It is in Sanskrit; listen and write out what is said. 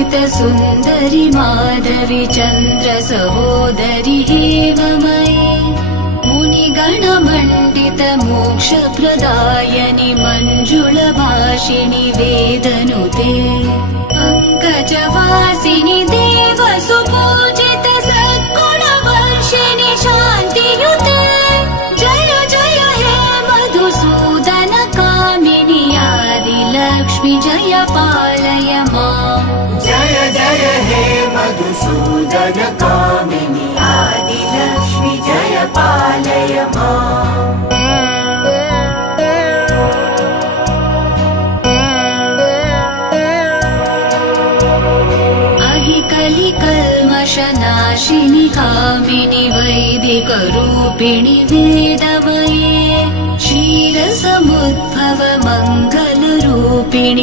सुन्दरि माधवी चन्द्र सहोदरि हेममयी मुनिगणमण्डित मोक्षप्रदायनि मञ्जुलभाषिणि वेदनुते पङ्कजवासिनि देवसुपूजित सद्गुणवर्षिणि शान्तियुते जय जय हे मधुसूदन कामिनि आदिलक्ष्मि जय पालय माम् जय जय हे मधुसूदन कामिनि आदिलक्ष्मि जय पालय माम् कलिकल्मषनाशिनि कामिनि वैदिकरूपिणि वेदमये क्षीरसमुद्भव मङ्गलरूपिणि